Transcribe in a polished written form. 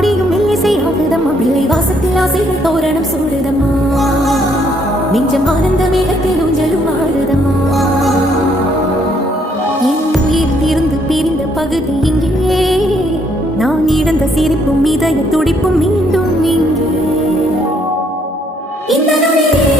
நொடியும் மெல்லிசை ஆகுதம்மா, பிள்ளை வாசத்தில் ஆசைகள் தோரணம் சூடுதம்மா, நெஞ்சம் ஆனந்த மேகத்தில் ஊஞ்சலும் ஆடுதம்மா. என் உயிரில் இருந்து பிரிந்த பகுதி இங்கே, நான் இழந்த சிரிப்பும் இதய துடிப்பும் மீண்டும் இங்கே. இந்த நொடியே